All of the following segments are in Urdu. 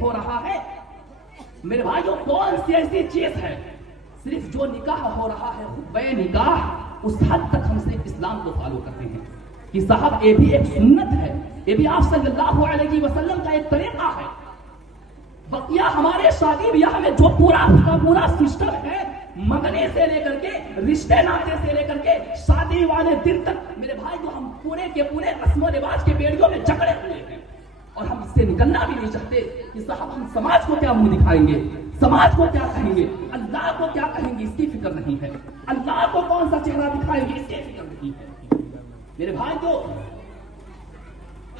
ہو رہا ہے. میرے بھائیوں کون سی ایسی چیز ہے صرف جو نکاح ہو رہا ہے خطبہ نکاح اس حد تک ہم صرف اسلام کو فالو کرتے ہیں کہ صاحب یہ بھی ایک سنت ہے, یہ بھی آپ صلی اللہ علیہ وسلم کا ایک طریقہ ہے. بقیہ ہمارے شادی بیاہ میں جو پورا سسٹم ہے, منگنے سے لے کر کے رشتے ناطے سے لے کر کے شادی والے دن تک, میرے بھائی جو ہم پورے کے پورے رسم و رواج کے بیڑیوں میں جکڑے ہوئے ہیں اور ہم اس سے نکلنا بھی نہیں چاہتے کہ صاحب ہم سماج کو کیا منہ دکھائیں گے, سماج کو کیا کہیں گے, اللہ کو کیا کہیں گے, اس کی فکر نہیں ہے. اللہ کو کون سا چہرہ دکھائیں گے, اس کی فکر نہیں ہے. میرے بھائی جو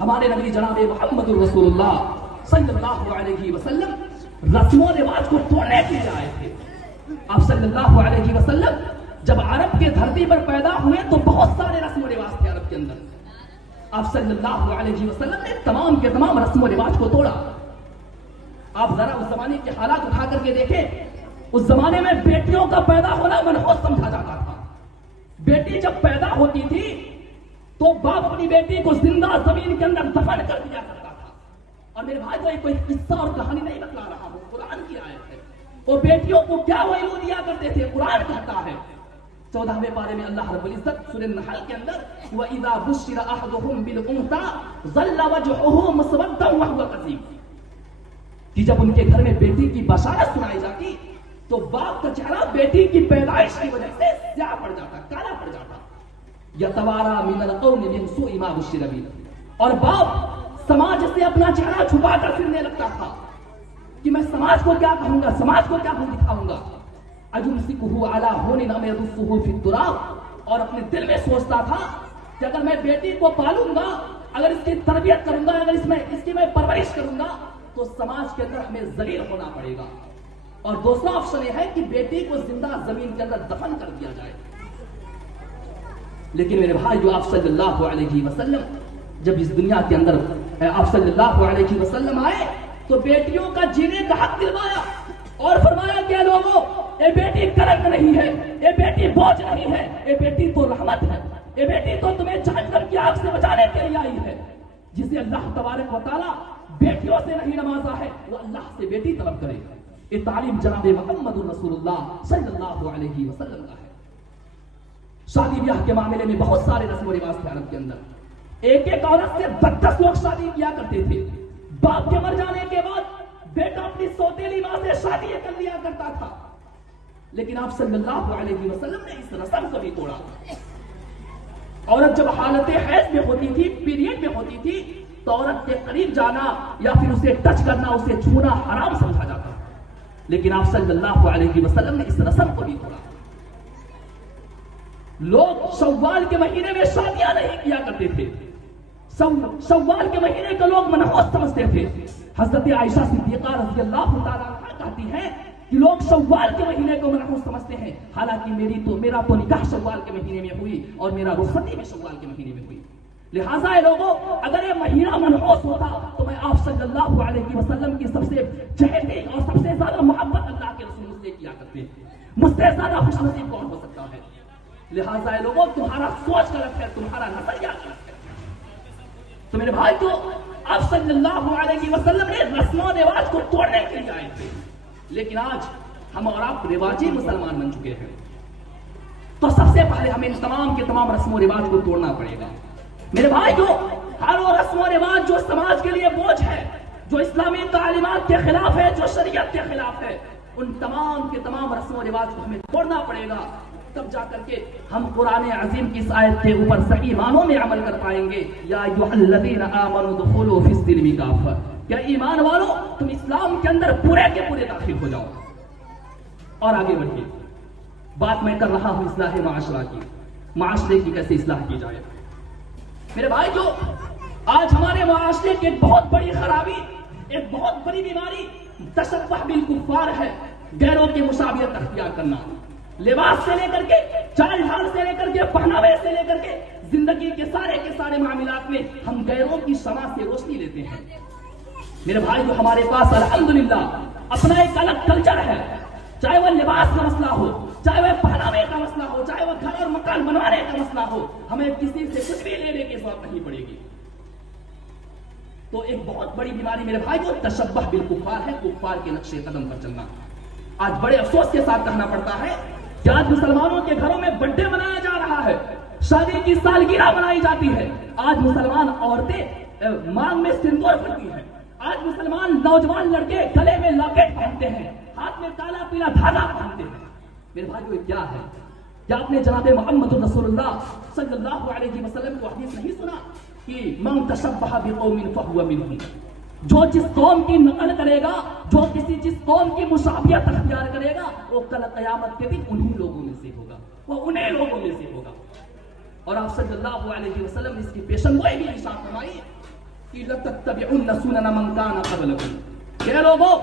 ہمارے نبی جناب محمد رسول اللہ صلی اللہ علیہ وسلم رسم و رواج کو توڑنے کے لیے آئے تھے. آپ صلی اللہ علیہ وسلم جب عرب کے دھرتی پر پیدا ہوئے تو بہت سارے رسم و رواج تھے عرب کے اندر. آپ صلی اللہ علیہ وسلم نے تمام کے تمام رسم و رواج کو توڑا. آپ ذرا اس زمانے کے حالات اٹھا کر کے دیکھیں. اس زمانے میں بیٹیوں کا پیدا ہونا منحوس سمجھا جاتا تھا. بیٹی جب پیدا ہوتی تھی تو باپ اپنی بیٹی کو زندہ زمین کے اندر دفن کر دیا کرتا تھا. اور میرے بھائی کو کوئی قصہ اور کہانی نہیں بتلا رہا ہوں, قرآن کی آیت ہے. وہ بیٹیوں کو کیا وعید دیا کرتے تھے, قرآن کہتا ہے 14ویں پارے میں اللہ رب العزت سورہ النحل کے اندر وَإِذَا بُشِّرَ أَحَدُهُمْ بِالْأُنثَىٰ ظَلَّ وَجْهُهُ مُسْوَدًّا وَهُوَ كَظِيمٌ کہ جب ان کے گھر میں بیٹی کی بشارت سنائی جاتی تو باپ کا چہرہ بیٹی کی پیدائش کی وجہ سے سیاہ پڑ جاتا, کالا پڑ جاتا. يَتَوَارَىٰ مِنَ الْقَوْمِ مِنْ سُوءِ مَا بُشِّرَ بِهِ. اور باپ سماج سے اپنا چہرہ چھپا کر پھرنے لگتا تھا کہ میں سماج کو کیا کہوں گا, سماج کو کیا دکھاؤں گا. اَجُمْسِكُهُ عَلَىٰ هُونٍ أَمْ يَدُسُّهُ فِي التُّرَابِ. اور اپنے دل میں سوچتا تھا کہ اگر میں بیٹی کو پالوں گا, اگر اس کی تربیت کروں گا, اگر اس کی میں پرورش کروں گا تو سماج کے اندر ہمیں ذلیل ہونا پڑے گا. اور دوسرا آپشن یہ ہے کہ بیٹی کو زندہ زمین کے اندر دفن کر دیا جائے. لیکن میرے بھائی جو آپ صلی اللہ علیہ وسلم جب اس دنیا کے اندر آپ صلی اللہ علیہ وسلم آئے تو بیٹیوں کا جینے کا حق دلوایا اور فرمایا کہ لوگوں یہ بیٹی کلنک نہیں ہے, یہ بیٹی بوجھ نہیں ہے, یہ بیٹی تو رحمت ہے, یہ بیٹی تو تمہیں جہنم کی آگ سے بچانے کے لیے آئی ہے. جسے اللہ تبارک و تعالیٰ بیٹیوں سے نہیں نوازا ہے وہ اللہ سے بیٹی طلب کرے. یہ تعلیم جناب محمد رسول اللہ صلی اللہ علیہ وسلم کا ہے. شادی بیاہ کے معاملے میں بہت سارے رسم و رواج تھے عرب کے اندر. ایک ایک عورت سے 10 لوگ شادی کیا کرتے تھے. باپ کے مر جانے کے بعد بیٹا اپنی سوتیلی ماں سے شادی کر لیا کرتا تھا. لیکن آپ صلی اللہ علیہ وسلم نے اس رسم کو بھی توڑا. عورت جب حالت حیض میں ہوتی تھی, پیریڈ میں ہوتی تھی, تو عورت کے قریب جانا یا پھر اسے ٹچ کرنا, اسے چھونا حرام سمجھا جاتا. لیکن آپ صلی اللہ علیہ وسلم نے اس رسم کو بھی توڑا. لوگ شوال کے مہینے میں شادیاں نہیں کیا کرتے تھے. شوال کے مہینے کو لوگ منحوس سمجھتے تھے. حضرت عائشہ صدیقہ رضی اللہ تعالیٰ عنہا کہتی ہیں کہ لوگ شوال کے مہینے کو منحوس سمجھتے ہیں, حالانکہ میرا تو نکاح شوال کے مہینے میں ہوئی اور میرا رخصتی بھی شوال کے مہینے میں ہوئی. لہٰذا اے لوگوں, اگر یہ مہینہ منحوس ہوتا تو میں آپ صلی اللہ علیہ وسلم کی سب سے چہیتی اور سب سے زیادہ محبت اللہ کے رسول مجھ سے کیا کرتے. مجھ سے زیادہ خوش نصیب کون ہو سکتا ہے. لہٰذا اے لوگوں, تمہارا سوچ غلط ہے, تمہارا نظریہ غلط ہے. تو میرے بھائی جو آپ صلی اللہ علیہ وسلم نے رسم و رواج کو توڑنے کے لیے آئے تھے. لیکن آج ہم اور آپ رواجی مسلمان بن چکے ہیں, تو سب سے پہلے ہمیں ان تمام کے تمام رسم و رواج کو توڑنا پڑے گا. میرے بھائی جو ہر وہ رسم و رواج جو سماج کے لیے بوجھ ہے, جو اسلامی تعلیمات کے خلاف ہے, جو شریعت کے خلاف ہے, ان تمام کے تمام رسم و رواج کو ہمیں توڑنا پڑے گا. تب جا کر کے ہم قرآن عظیم کی اس آیت کے اوپر صحیح معنوں میں عمل کر پائیں گے. یا ایھا الذین آمنوا ادخلوا فی السلم کافہ, کہ ایمان والو تم اسلام کے اندر پورے کے پورے داخل ہو جاؤ. اور آگے بڑھیے. بات میں کر رہا ہوں اصلاح معاشرہ کی, معاشرے کی کیسے اصلاح کی جائے. میرے بھائی جو آج ہمارے معاشرے کی ایک بہت بڑی خرابی, ایک بہت بڑی بیماری تشبہ بالکفار ہے. غیروں کی مشابہت اختیار کرنا, لباس سے لے کر کے, چال ڈھال سے لے کر کے, پہناوے سے لے کر کے, زندگی کے سارے معاملات میں ہم غیروں کی شمع سے روشنی لیتے ہیں. میرے بھائی جو ہمارے پاس الحمدللہ اپنا ایک الگ کلچر ہے, چاہے وہ لباس کا مسئلہ ہو, چاہے وہ پہناوے کا مسئلہ ہو, چاہے وہ گھر اور مکان بنوانے کا مسئلہ ہو, ہمیں کسی سے کچھ بھی لینے کی ضرورت نہیں پڑے گی. تو ایک بہت بڑی بیماری میرے بھائی جو تشبہ بالکفار ہے، کفار کے نقش قدم پر چلنا. آج بڑے افسوس کے ساتھ کہنا پڑتا ہے کہ آج مسلمانوں کے گھروں میں برتھڈے منایا جا رہا ہے، شادی کی سالگرہ منائی جاتی ہے. آج مسلمان عورتیں مانگ میں سندور کرتی ہیں. آج مسلمان نوجوان لڑکے گلے میں لاکٹ پہنتے ہیں، ہاتھ میں کالا پیلا دھاگا پہنتے ہیں. میرے بھائیو یہ کیا ہے؟ کیا آپ نے جناب محمد رسول اللہ صلی اللہ علیہ وسلم کو حدیث نہیں سنا کہ من تشبہ بقوم فہو منہم؟ جو جس قوم کی نقل کرے گا، جو جس قوم کی مشابہت اختیار کرے گا، وہ کل قیامت کے دن انہی لوگوں میں سے ہوگا، وہ انہیں لوگوں میں سے ہوگا. اور آپ صلی اللہ علیہ وسلم نے اس کی پیشن گوئی بھی ارشاد فرمائی کہ لَتَتَّبِعُنَّ سُنَنَ مَن كَانَ قَبْلَكُمْ. کہ لوگوں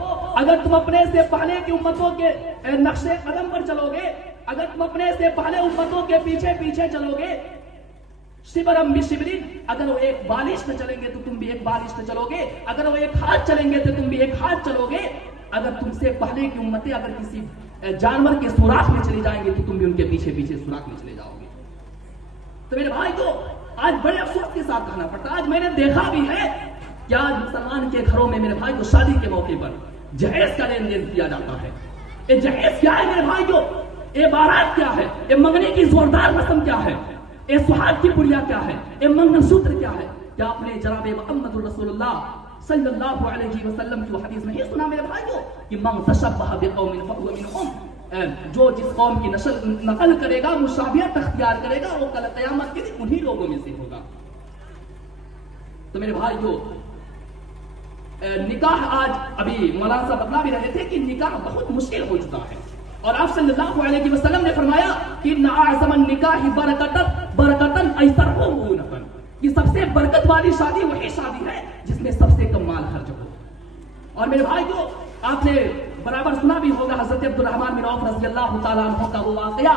اگر تم اپنے سے پہلے کی امتوں کے نقش قدم پر چلو گے، اگر تم اپنے سے پہلے امتوں کے پیچھے پیچھے چلو گے، شبرم بشبرن، اگر وہ ایک بالش پہ چلیں گے تو تم بھی ایک بالش پہ چلو گے، اگر وہ ایک ہاتھ چلیں گے تو تم بھی ایک ہاتھ چلو گے. اگر تم سے پہلے کی امتیں اگر کسی جانور کے سوراخ میں چلی جائیں گے تو تم بھی ان کے پیچھے پیچھے سوراخ میں چلے جاؤ گے. تو میرے بھائی کو آج بڑے افسوس کے ساتھ کہنا پڑتا ہے، آج میں نے دیکھا بھی ہے کہ آج مسلمان کے گھروں میں میرے بھائی کو شادی کے موقع پر جہیز کا لین دین کیا جاتا ہے. یہ جہیز کیا ہے میرے بھائی کو؟ یہ بارات کیا ہے؟ یہ منگنی کی زوردار رسم کیا ہے؟ یہ سہاگ کی پڑیا کیا ہے؟ یہ منگل سوتر کیا ہے؟ کیا آپ نے جناب محمد رسول اللہ صلی اللہ علیہ وسلم کی حدیث نہیں سنا میرے بھائی کو کہ من تشبہ بقوم فہو منہم؟ جو جس قوم کی نقل کرے گا، مشابہت اختیار کرے گا، وہ کل قیامت کے دن انہی لوگوں میں سے ہوگا. تو میرے بھائی جو نکاح آج ابھی مولانا صاحب بتلا بھی رہے تھے کہ نکاح بہت مشکل ہو چکا ہے، اور آپ صلی اللہ علیہ وسلم نے فرمایا کہ اعظم النکاح برکتن ایسرہ نفن، یہ سب سے برکت والی شادی وہی شادی ہے جس میں سب سے کم مال خرچ ہو. اور میرے بھائی کو آپ نے برابر سنا بھی ہوگا حضرت عبد الرحمن بن عوف رضی اللہ تعالیٰ عنہ کا وہ واقعہ.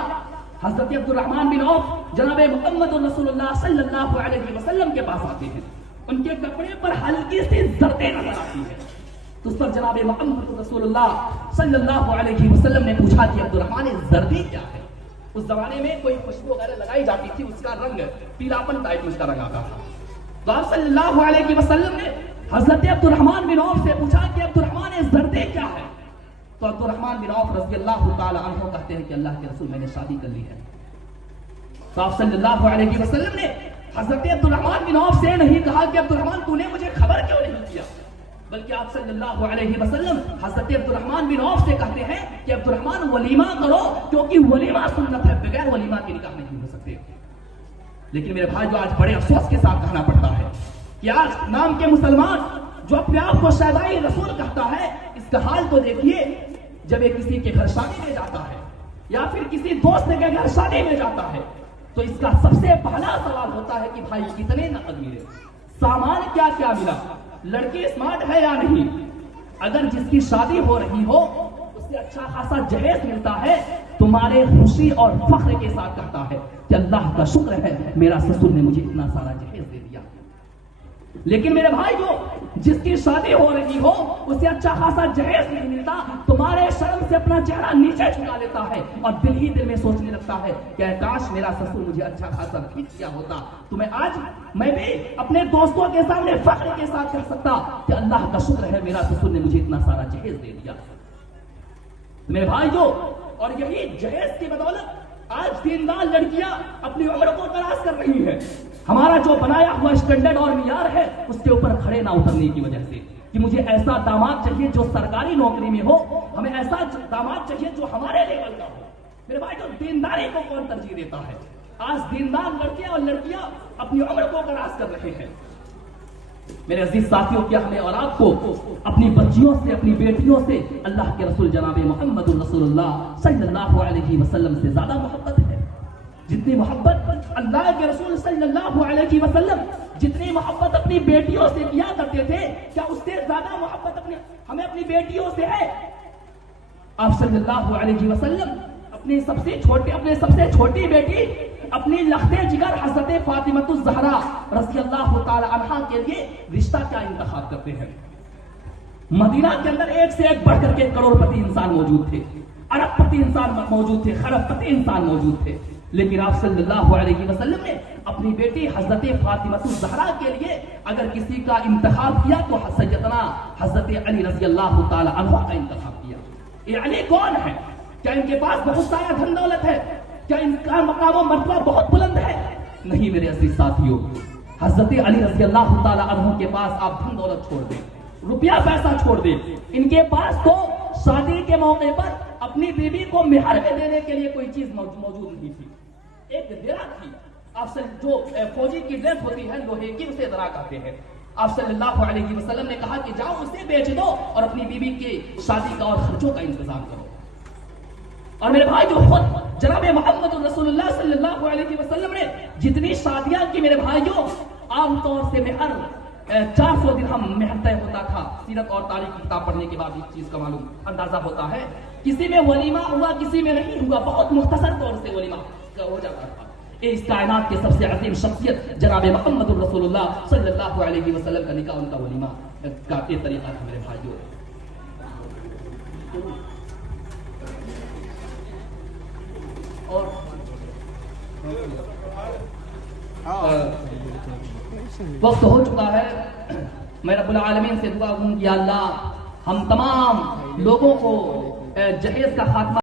حضرت عبد الرحمن بن عوف جناب محمد رسول اللہ صلی اللہ علیہ وسلم کے پاس آتے ہیں، ان کے کپڑے پر ہلکی سی زردیں نظر آتی ہیں. تو اس پر جناب محمد رسول اللہ صلی اللہ علیہ وسلم نے پوچھا کہ عبد الرحمن زردی کیا ہے؟ اس زمانے میں کوئی خوشبو وغیرہ لگائی جاتی تھی، اس کا رنگ پیلاپن ٹائپ میں اس کا رنگ آتا تھا. تو آپ صلی اللہ علیہ وسلم نے حضرت عبد الرحمن بن عوف سے پوچھا کہ عبد الرحمن زردی کیا ہے؟ تو عبد الرحمن بن عوف رضی اللہ تعالی عنہ کہتے ہیں کہ اللہ کے رسول میں نے شادی کر لی ہے. تو آپ صلی اللہ علیہ وسلم نے حضرت عبد الرحمن بن عوف سے نہیں کہا کہ عبد الرحمن تو نے مجھے خبر کیوں نہیں کیا، بلکہ آپ صلی اللہ علیہ وسلم حضرت عبد الرحمن بن عوف سے کہتے ہیں کہ عبد الرحمن ولیمہ کرو، کیونکہ ولیمہ سنت ہے، بغیر ولیمہ کے نکاح نہیں ہو سکتے. لیکن میرے بھائی جو آج بڑے افسوس کے ساتھ کہنا پڑتا ہے کہ آج نام کے مسلمان جو اپنے آپ کو شہدائی رسول کہتا ہے، اس کا حال تو دیکھیے. جب یہ کسی کے گھر شادی میں جاتا ہے یا پھر کسی دوست کے گھر شادی میں جاتا ہے تو اس کا سب سے پہلا سوال ہوتا ہے کہ بھائی کتنے نقد ملے، سامان کیا کیا ملا، لڑکی اسمارٹ ہے یا نہیں. اگر جس کی شادی ہو رہی ہو اس سے اچھا خاصا جہیز ملتا ہے، تمہارے خوشی اور فخر کے ساتھ کہتا ہے کہ اللہ کا شکر ہے میرا سسر نے مجھے اتنا سارا جہیز دے دیا. لیکن میرے بھائی جو جس کی شادی ہو رہی ہو اسے اچھا خاصا جہیز نہیں ملتا، تمہارے شرم سے اپنا چہرہ نیچے جھکا لیتا ہے اور دل ہی دل میں سوچنے لگتا ہے کہ کاش میرا سسر مجھے اچھا خاصا بھیج کیا ہوتا تو میں بھی اپنے دوستوں کے سامنے فخر کے ساتھ کہہ سکتا کہ اللہ کا شکر ہے میرا سسر نے مجھے اتنا سارا جہیز دے دیا. میرے بھائی جو اور یہی جہیز کی بدولت آج دیندار لڑکیاں اپنی عمر کو تلاش کر رہی ہے. ہمارا جو بنایا ہوا اسٹینڈرڈ اور معیار ہے اس کے اوپر کھڑے نہ اترنے کی وجہ سے کہ مجھے ایسا داماد چاہیے جو سرکاری نوکری میں ہو، ہمیں ایسا داماد چاہیے جو ہمارے لیول کا ہو. میرے بھائی جو دینداری کو کون ترجیح دیتا ہے؟ آج دیندار لڑکے اور لڑکیاں اپنی عمر کو تلاش کر رہے ہیں. میرے عزیز ساتھیوں، کیا ہمیں اور آپ کو اپنی بچیوں سے، اپنی بیٹیوں سے اللہ کے رسول جناب محمد رسول اللہ صلی اللہ علیہ وسلم سے زیادہ محبت ہے؟ جتنی محبت اللہ کے رسول صلی اللہ علیہ وسلم جتنی محبت اپنی بیٹیوں سے کیا کرتے تھے، کیا اس سے زیادہ محبت ہمیں اپنی بیٹیوں سے ہے؟ آپ صلی اللہ علیہ وسلم اپنی سب سے چھوٹی بیٹی اپنی لخت جگر حضرت فاطمہ الزہرا رضی اللہ تعالی عنہا کے لیے رشتہ کیا انتخاب کرتے ہیں؟ مدینہ کے اندر ایک سے ایک بڑھ کر کے کروڑ پتی انسان موجود تھے، ارب پتی انسان موجود تھے، خرب پتی انسان موجود تھے، لیکن آپ صلی اللہ علیہ وسلم نے اپنی بیٹی حضرت فاطمہ الزہرا کے لیے اگر کسی کا انتخاب کیا تو سیدنا حضرت علی رضی اللہ تعالی عنہ کا انتخاب کیا. یہ علی کون ہے؟ کیا ان کے پاس بہت سارا دھن دولت ہے؟ کیا ان کا مقام و مرتبہ بہت بلند ہے؟ نہیں میرے عزیز ساتھیوں، حضرت علی رضی اللہ تعالی عنہ کے پاس آپ دھن دولت چھوڑ دیں، روپیہ پیسہ چھوڑ دیں، ان کے پاس تو شادی کے موقع پر اپنی بیوی کو مہر میں دینے کے لیے کوئی چیز موجود نہیں تھی. ایک درا تھی، آپ سے جو فوجی کی ڈریس ہوتی ہے لوہے کی، اسے درا کہتے ہیں. آپ صلی اللہ علیہ وسلم نے کہا کہ جاؤ اسے بیچ دو اور اپنی بیوی کی شادی کا اور خرچوں کا انتظام کرو. اور میرے بھائی جو خود جناب محمد رسول اللہ صلی اللہ علیہ وسلم نے جتنی شادیاں کی میرے بھائیوں، عام طور سے مہر 400 درہم مہر طے ہوتا تھا. سیرت اور تاریخ کی کتاب پڑھنے کے بعد اس چیز کا معلوم اندازہ ہوتا ہے. کسی میں ولیمہ ہوا، کسی میں نہیں ہوا، بہت مختصر طور سے ولیمہ ہو جاتا تھا. اس کائنات کے سب سے عظیم شخصیت جناب محمد رسول اللہ صلی اللہ علیہ وسلم کا نکاح، ان کا ولیمہ کا یہ طریقہ تھا میرے بھائیوں. اور وقت ہو چکا ہے. میں رب العالمین سے دعا ہوں کہ اللہ ہم تمام لوگوں کو جہیز کا خاتمہ